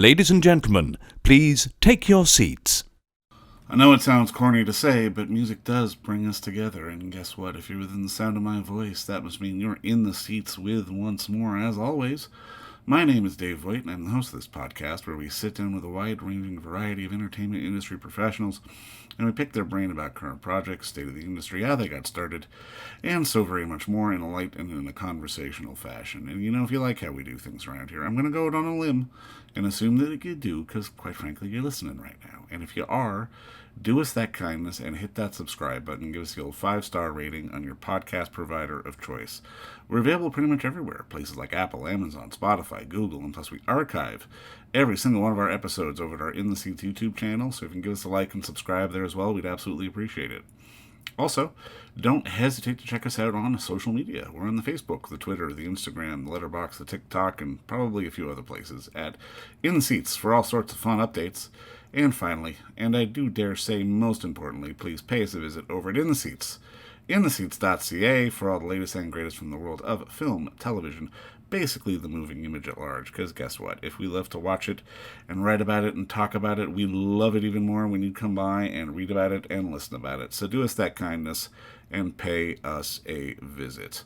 Ladies and gentlemen, please take your seats. I know it sounds corny to say, but music does bring us together, and guess what? If you're within the sound of my voice, that must mean you're in the seats with, once more, as always, my name is Dave Voigt, and I'm the host of this podcast, where we sit down with a wide-ranging variety of entertainment industry professionals, and we pick their brain about current projects, state of the industry, how they got started, and so very much more in a light and in a conversational fashion. And you know, if you like how we do things around here, I'm going to go out on a limb and assume that you do, because quite frankly, you're listening right now. And if you are, do us that kindness and hit that subscribe button and give us the old 5-star rating on your podcast provider of choice. We're available pretty much everywhere, places like Apple, Amazon, Spotify, Google, and plus we archive every single one of our episodes over at our In the Seats YouTube channel, so if you can give us a like and subscribe there as well, we'd absolutely appreciate it. Also, don't hesitate to check us out on social media. We're on the Facebook, the Twitter, the Instagram, the Letterboxd, the TikTok, and probably a few other places at In the Seats for all sorts of fun updates. And finally, and I do dare say most importantly, please pay us a visit over at In the Seats, intheseats.ca, for all the latest and greatest from the world of film, television, basically the moving image at large. Because guess what? If we love to watch it and write about it and talk about it, we love it even more when you come by and read about it and listen about it. So do us that kindness and pay us a visit.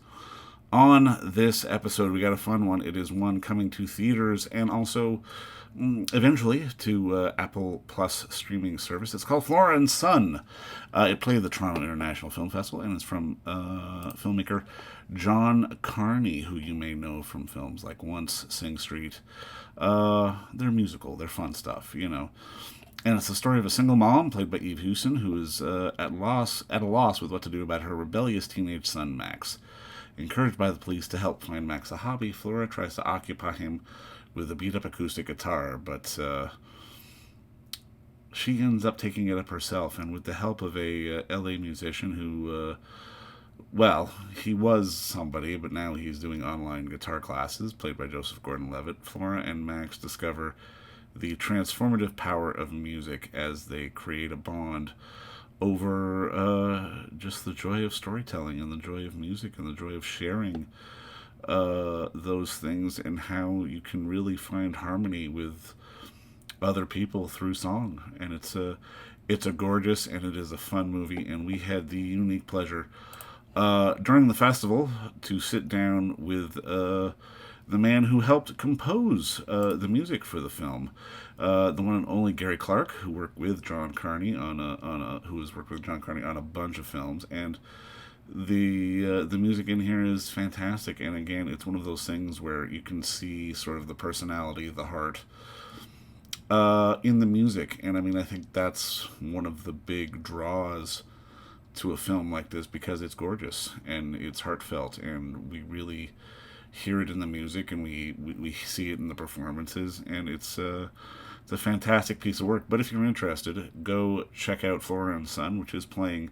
On this episode, we got a fun one. It is one coming to theaters and also eventually to Apple Plus streaming service. It's called Flora and Son. It played at the Toronto International Film Festival, and it's from filmmaker John Carney, who you may know from films like Once, Sing Street. They're musical, they're fun stuff, you know. And it's the story of a single mom, played by Hewson, who is at a loss with what to do about her rebellious teenage son, Max. Encouraged by the police to help find Max a hobby, Flora tries to occupy him with a beat-up acoustic guitar, but she ends up taking it up herself, and with the help of a LA musician who, he was somebody, but now he's doing online guitar classes, played by Joseph Gordon-Levitt, Flora and Max discover the transformative power of music as they create a bond over just the joy of storytelling and the joy of music and the joy of sharing those things, and how you can really find harmony with other people through song. And it's a gorgeous and it is a fun movie, and we had the unique pleasure during the festival to sit down with the man who helped compose the music for the film, the one and only Gary Clark, who worked with John Carney who has worked with John Carney on a bunch of films. And the music in here is fantastic, and again, it's one of those things where you can see sort of the personality, the heart in the music. And I mean, I think that's one of the big draws to a film like this, because it's gorgeous and it's heartfelt, and we really hear it in the music, and we see it in the performances, and it's a fantastic piece of work. But if you're interested, go check out Flora and Son, which is playing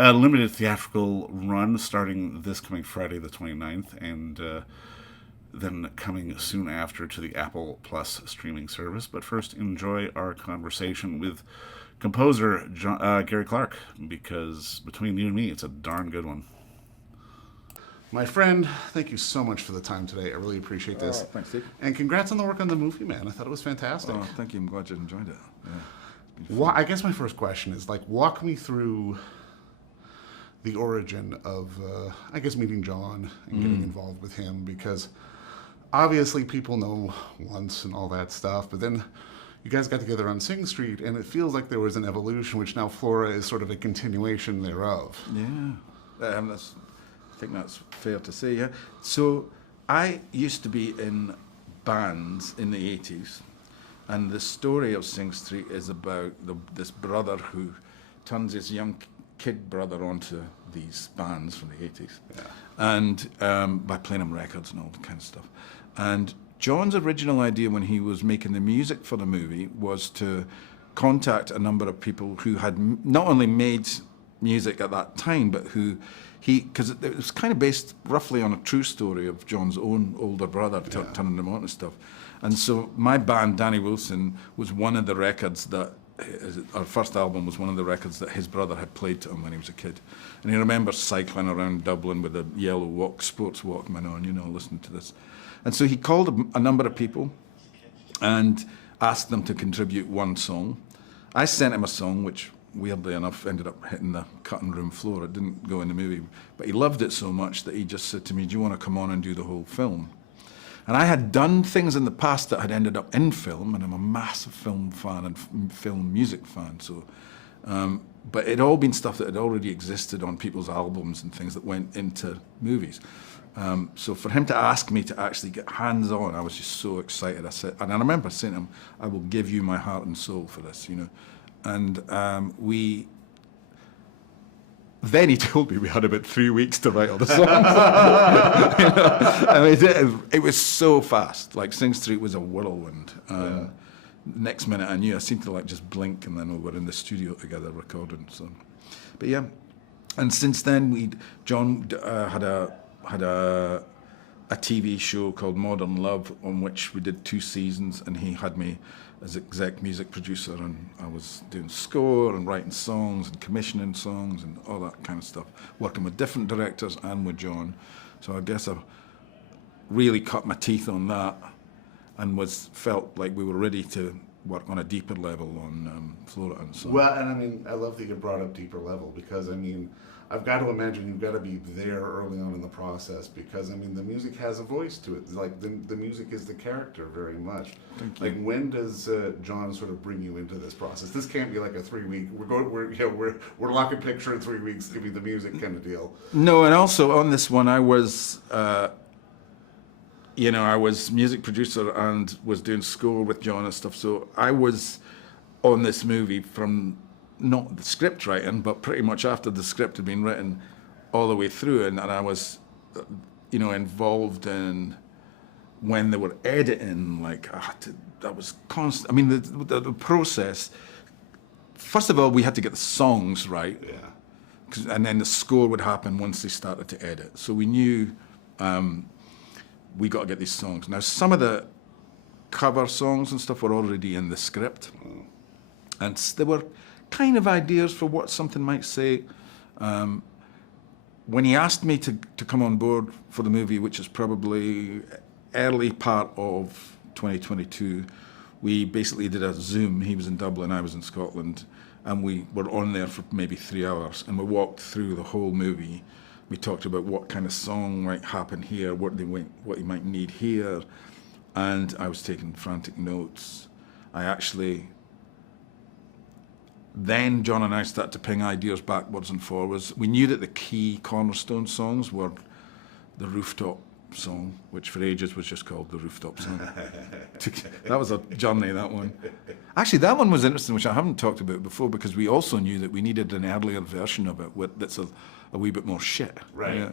a limited theatrical run starting this coming Friday the 29th, and then coming soon after to the Apple Plus streaming service. But first, enjoy our conversation with composer Gary Clark, because between you and me, it's a darn good one. My friend, thank you so much for the time today. I really appreciate this. Thanks, Steve. And congrats on the work on the movie, man. I thought it was fantastic. Oh, thank you. I'm glad you enjoyed it. Yeah. Well, I guess my first question is, walk me through the origin of, meeting John and getting involved with him, because obviously people know Once and all that stuff, but then you guys got together on Sing Street, and it feels like there was an evolution, which now Flora is sort of a continuation thereof. Yeah. I think that's fair to say, yeah. So I used to be in bands in the 80s, and the story of Sing Street is about this brother who turns his young kid brother onto these bands from the 80s, and by playing him records and all that kind of stuff. And John's original idea when he was making the music for the movie was to contact a number of people who had not only made music at that time, but who because it was kind of based roughly on a true story of John's own older brother turning him on to stuff. And so my band, Danny Wilson, was one of the records that, our first album was one of the records that his brother had played to him when he was a kid. And he remembers cycling around Dublin with a yellow sports Walkman on, listening to this. And so he called a number of people, and asked them to contribute one song. I sent him a song, which weirdly enough ended up hitting the cutting room floor. It didn't go in the movie, but he loved it so much that he just said to me, "Do you want to come on and do the whole film?" And I had done things in the past that had ended up in film, and I'm a massive film fan and film music fan. So, but it had all been stuff that had already existed on people's albums and things that went into movies. So for him to ask me to actually get hands-on, I was just so excited. I said, and I remember saying to him, "I will give you my heart and soul for this," you know. And then he told me we had about 3 weeks to write all the songs. You know? I mean, it was so fast. Like Sing Street was a whirlwind. Next minute I knew, I seemed to like just blink, and then we were in the studio together recording. So, but yeah, and since then John had a TV show called Modern Love, on which we did 2 seasons, and he had me as exec music producer, and I was doing score and writing songs and commissioning songs and all that kind of stuff, working with different directors and with John. So I guess I really cut my teeth on that, and felt like we were ready to work on a deeper level on Flora and Son. Well, and I mean, I love that you brought up deeper level, because I mean, I've got to imagine you've got to be there early on in the process, because I mean, the music has a voice to it. Like the music is the character very much. Thank you. Like, when does John sort of bring you into this process? This can't be like a 3-week. We're locking picture in 3 weeks. Give me the music kind of deal. No, and also on this one, I was. I was music producer and was doing score with John and stuff. So I was on this movie from not the script writing, but pretty much after the script had been written all the way through. And I was, involved in when they were editing, like, that was constant. I mean, the process, first of all, we had to get the songs right. Yeah. And then the score would happen once they started to edit. So we knew... we got to get these songs. Now, some of the cover songs and stuff were already in the script. And there were kind of ideas for what something might say. When he asked me to come on board for the movie, which is probably early part of 2022, we basically did a Zoom. He was in Dublin, I was in Scotland, and we were on there for maybe 3 hours, and we walked through the whole movie. We talked about what kind of song might happen here, what he might need here, and I was taking frantic notes. Then John and I started to ping ideas backwards and forwards. We knew that the key cornerstone songs were the Rooftop song, which for ages was just called the Rooftop song. That was a journey, that one. Actually, that one was interesting, which I haven't talked about before, because we also knew that we needed an earlier version of it that's a wee bit more shit. Right. Yeah.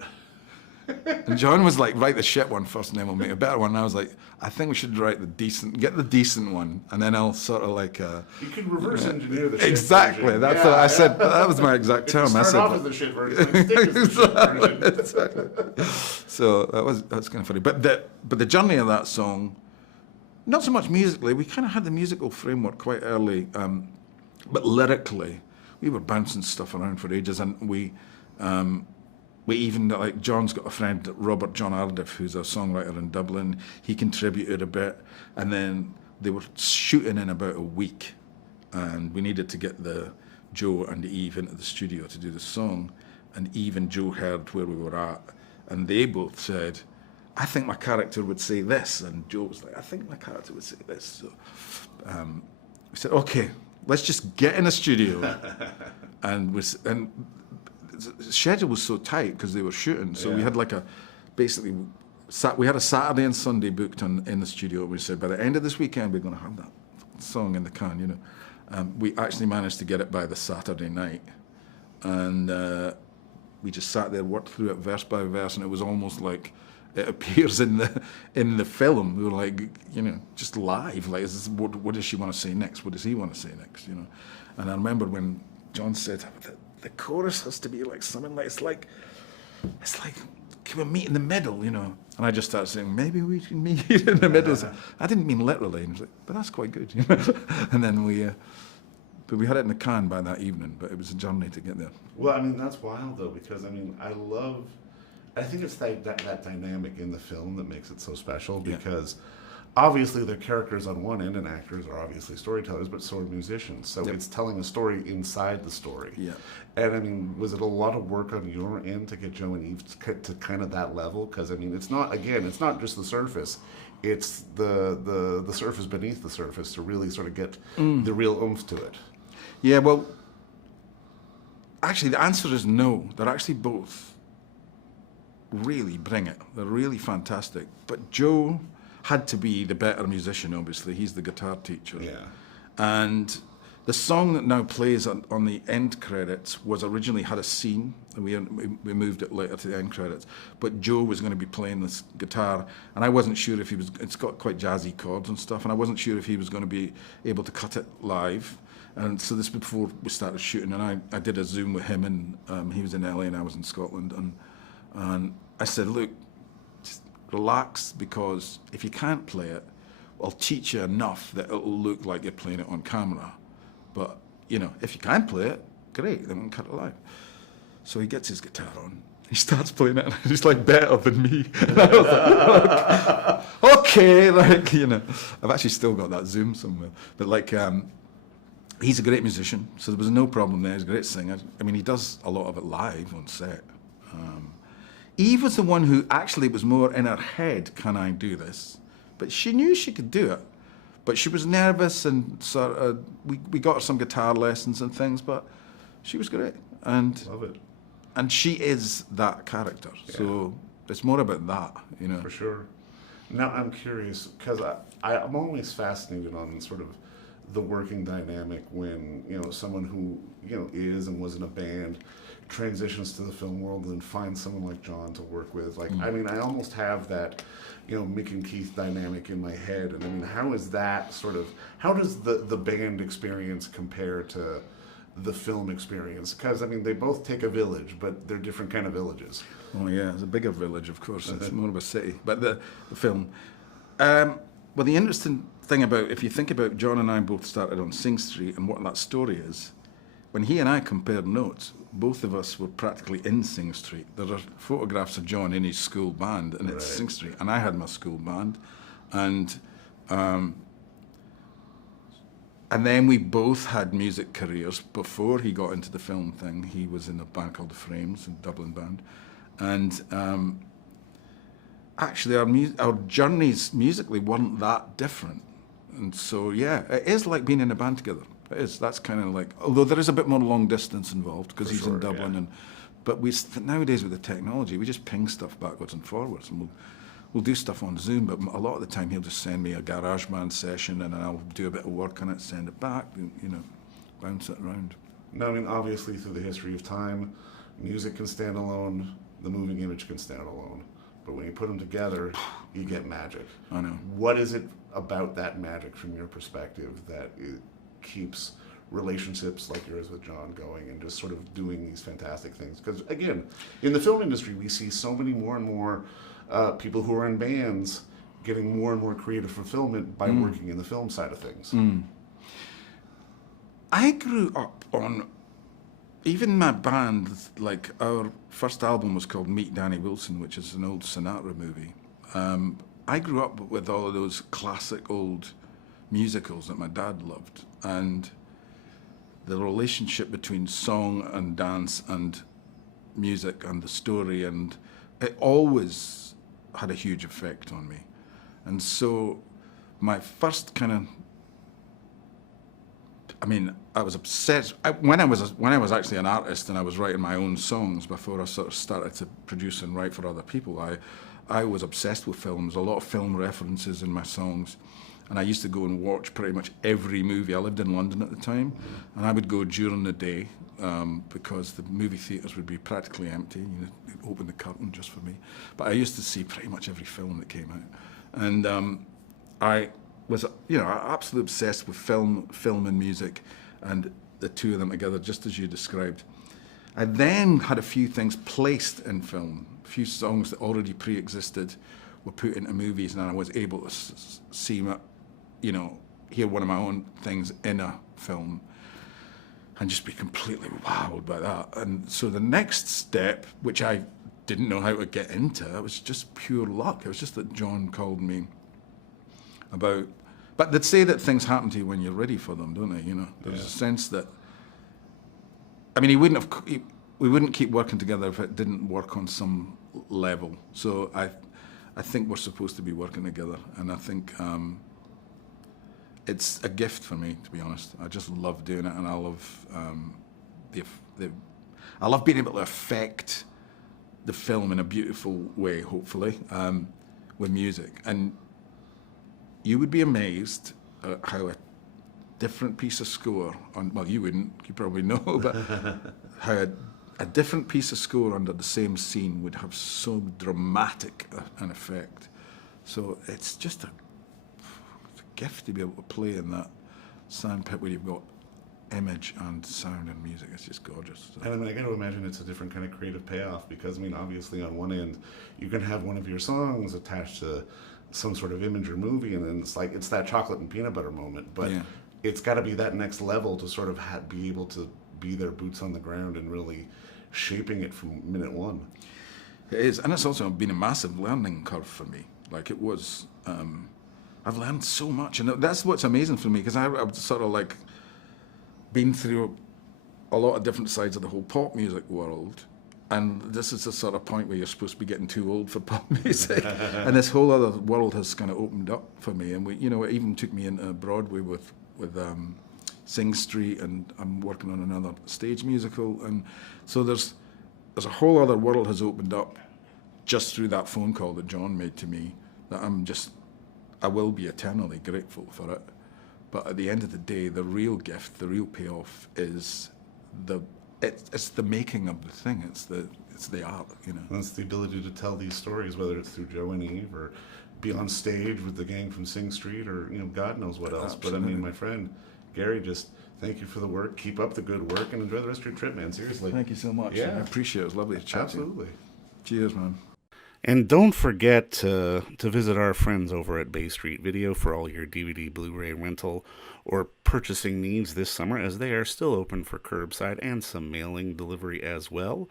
And John was like, write the shit one first and then we'll make a better one. And I was like, I think we should write get the decent one, and then I'll sort of like... you can reverse engineer the shit exactly, version. that's what I said. That was my exact term. Start off as the shit version, and stick as the shit version. Exactly. So that's kind of funny. But the journey of that song, not so much musically, we kind of had the musical framework quite early, but lyrically, we were bouncing stuff around for ages, and we even, like, John's got a friend, Robert John Ardiff, who's a songwriter in Dublin. He contributed a bit, and then they were shooting in about a week, and we needed to get Joe and Eve into the studio to do the song, and Eve and Joe heard where we were at, and they both said, I think my character would say this, and Joe was like, I think my character would say this. So we said, okay, let's just get in a studio, and the schedule was so tight because they were shooting. So we had we had a Saturday and Sunday booked in the studio. We said, by the end of this weekend, we're going to have that song in the can, We actually managed to get it by the Saturday night. And we just sat there, worked through it verse by verse, and it was almost like it appears in the film. We were like, just live. Like, what does she want to say next? What does he want to say next? And I remember when John said, the chorus has to be like something like, it's like, can we meet in the middle, And I just started saying, maybe we can meet in the middle. So I didn't mean literally. And he was like, but that's quite good, And then but we had it in the can by that evening, but it was a journey to get there. Well, I mean, that's wild, though, because, I mean, I think it's that dynamic in the film that makes it so special, because obviously they're characters on one end, and actors are obviously storytellers, but so are musicians. So Yep. it's telling a story inside the story. Yeah. And I mean, was it a lot of work on your end to get Joe and Eve to kind of that level? Because I mean, it's not just the surface. It's the surface beneath the surface to really sort of get the real oomph to it. Yeah, well, actually, the answer is no. They're actually both really bring it. They're really fantastic. But Joe had to be the better musician, obviously. He's the guitar teacher. Yeah. And the song that now plays on the end credits was originally had a scene, and we moved it later to the end credits. But Joe was going to be playing this guitar, and I wasn't sure if he was. It's got quite jazzy chords and stuff, and I wasn't sure if he was going to be able to cut it live. And so this was before we started shooting, and I did a Zoom with him, and he was in LA and I was in Scotland, and I said, look, just relax, because if you can't play it, I'll teach you enough that it'll look like you're playing it on camera. But, you know, if you can play it, great, then we can cut it live. So he gets his guitar on. He starts playing it, and he's like better than me. And I was like, okay, like, you know. I've actually still got that Zoom somewhere. But, like, he's a great musician, so there was no problem there. He's a great singer. I mean, he does a lot of it live on set. Eve was the one who actually was more in her head, can I do this? But she knew she could do it. But she was nervous, and sort of, we got her some guitar lessons and things, but she was great. And Love it. And she is that character. Yeah. So it's more about that, you know. For sure. Now I'm curious, because I'm always fascinated on sort of the working dynamic when, you know, someone who, you know, is and was in a band transitions to the film world and finds someone like John to work with. Like, I mean, I almost have that, you know, Mick and Keith dynamic in my head. And I mean, how is that sort of, how does the band experience compare to the film experience? Because, I mean, they both take a village, but they're different kind of villages. Oh yeah, it's a bigger village, of course. It's more of a city. But the film. Well, the interesting thing about, if you think about John and I both started on Sing Street and what that story is, when he and I compared notes, both of us were practically in Sing Street. There are photographs of John in his school band, and it's Sing Street. And I had my school band. And then we both had music careers before he got into the film thing. He was in a band called The Frames, a Dublin band. And actually, our journeys musically weren't that different. And so, yeah, it is like being in a band together. It is. That's kind of like, although there is a bit more long distance involved because he's in Dublin. Yeah. But nowadays with the technology, we just ping stuff backwards and forwards. And we'll do stuff on Zoom, but a lot of the time he'll just send me a GarageBand session, and then I'll do a bit of work on it, send it back, you know, bounce it around. Now, I mean, obviously, through the history of time, music can stand alone, the moving image can stand alone. But when you put them together, you get magic. I know. What is it about that magic from your perspective that it keeps relationships like yours with John going and just sort of doing these fantastic things? Because, again, in the film industry, we see so many more and more people who are in bands getting more and more creative fulfillment by working in the film side of things. I grew up on, even my band, like our first album was called Meet Danny Wilson, which is an old Sinatra movie. I grew up with all of those classic old musicals that my dad loved, and the relationship between song and dance and music and the story, and it always had a huge effect on me. And so my first kind of, I mean, I was obsessed when I was actually an artist and I was writing my own songs before I sort of started to produce and write for other people. I was obsessed with films, a lot of film references in my songs. And I used to go and watch pretty much every movie. I lived in London at the time, and I would go during the day because the movie theatres would be practically empty. You know, they'd open the curtain just for me. But I used to see pretty much every film that came out. And I was, you know, absolutely obsessed with film and music, and the two of them together, just as you described. I then had a few things placed in film, a few songs that already pre-existed were put into movies, and I was able to see my, you know, hear one of my own things in a film and just be completely wowed by that. And so the next step, which I didn't know how to get into, it was just pure luck. It was just that John called me about. But they'd say that things happen to you when you're ready for them, don't they? You know, there's a sense that. I mean, we wouldn't keep working together if it didn't work on some level. So I think we're supposed to be working together, and I think it's a gift for me, to be honest. I just love doing it, and I love I love being able to affect the film in a beautiful way, hopefully, with music. And you would be amazed at how a different piece of score, well, you wouldn't, you probably know, but how a different piece of score under the same scene would have so dramatic an effect. So it's just a gift to be able to play in that sandpit where you've got image and sound and music. It's just gorgeous. So. And I mean, I got to imagine it's a different kind of creative payoff, because I mean, obviously on one end you can have one of your songs attached to some sort of image or movie, and then it's that chocolate and peanut butter moment, but it's got to be that next level to sort of be able to be their boots on the ground and really shaping it from minute one. It is, and it's also been a massive learning curve for me. Like it was, I've learned so much, and that's what's amazing for me, because I've sort of like been through a lot of different sides of the whole pop music world, and this is the sort of point where you're supposed to be getting too old for pop music, and this whole other world has kind of opened up for me, and it even took me into Broadway with Sing Street, and I'm working on another stage musical, and so there's a whole other world has opened up just through that phone call that John made to me, that I will be eternally grateful for it. But at the end of the day, the real gift, the real payoff is it's the making of the thing. It's the art, you know. And it's the ability to tell these stories, whether it's through Joe and Eve or be on stage with the gang from Sing Street, or God knows what else. Absolutely. But I mean, my friend Gary, just thank you for the work. Keep up the good work, and enjoy the rest of your trip, man. Seriously. Thank you so much. Yeah. I appreciate it. It was lovely to chat Absolutely. to you. Cheers, man. And don't forget to visit our friends over at Bay Street Video for all your DVD, Blu-ray rental, or purchasing needs this summer, as they are still open for curbside and some mailing delivery as well.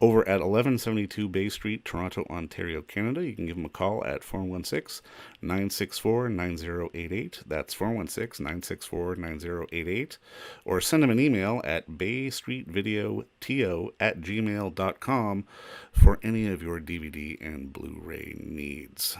Over at 1172 Bay Street, Toronto, Ontario, Canada, you can give them a call at 416-964-9088. That's 416-964-9088. Or send them an email at baystreetvideoto@gmail.com for any of your DVD and Blu-ray needs.